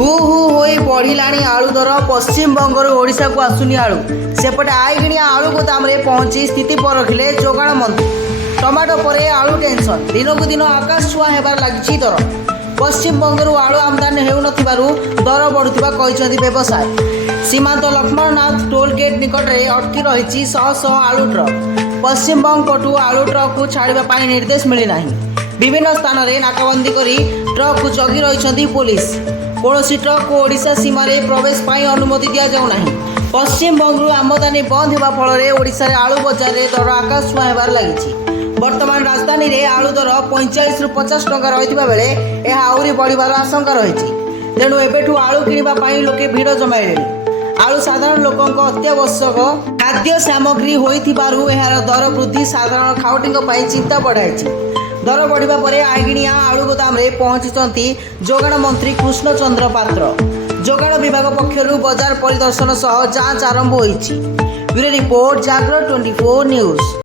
Who who होई बढ़िलाणी आलू दर पश्चिमबंग ओडिशा को आसुनी आलू सेपटे आईगिणिया आलू गोदाम रे पहुंची स्थिति परखिले जोगाण मंत्री। टमाटो परे आलू टेंशन दिनकू दिन आकाश छुआ हेबार लागिछि दर। पश्चिमबंग आलू आमदानी हेउनथिबारु दर बढ़ुथिबा कहिसेंति व्यवसाय। सीमांत लक्ष्मणनाथ टोल गेट निकट में अटकी रही शह शह आलू ट्रक। पश्चिमबंग पटु आलू ट्रक को छाड़ापी निर्देश मिलना। विभिन्न स्थान में नाकाबंदी कर ट्रक को जगी रही पुलिस। कौन ट्रक को ओडिशा सीमार प्रवेश पाई अनुमति दि जाऊना। पश्चिमबंग आमदानी बंद होगा फल ओडिशा रे आलू बजार में दर आकाश छुआ होबार लगी। वर्तमान राजधानी में आलू दर 45 ରୁ 50 टंका रही बेले यह आहरी बढ़िबार आशंका रही। तेणु एबेठू आलू किनिबा लोके भिड़ जमाइले। आलू साधारण लोकों अत्यावश्यक खाद्य सामग्री होइथिबारु एहार दर वृद्धि साधारण खाउटींक चिंता बढ़ाई। दर बढ़िबा परे आईगिणिया आलू गोदाम रे पहुंचीचंती जोगाण मंत्री कृष्ण चंद्र पात्र। जोगाण विभाग पक्षरु बाजार परिदर्शन सह जांच आरंभ होईछि। ब्यूरो रिपोर्ट जागरण 24 न्यूज।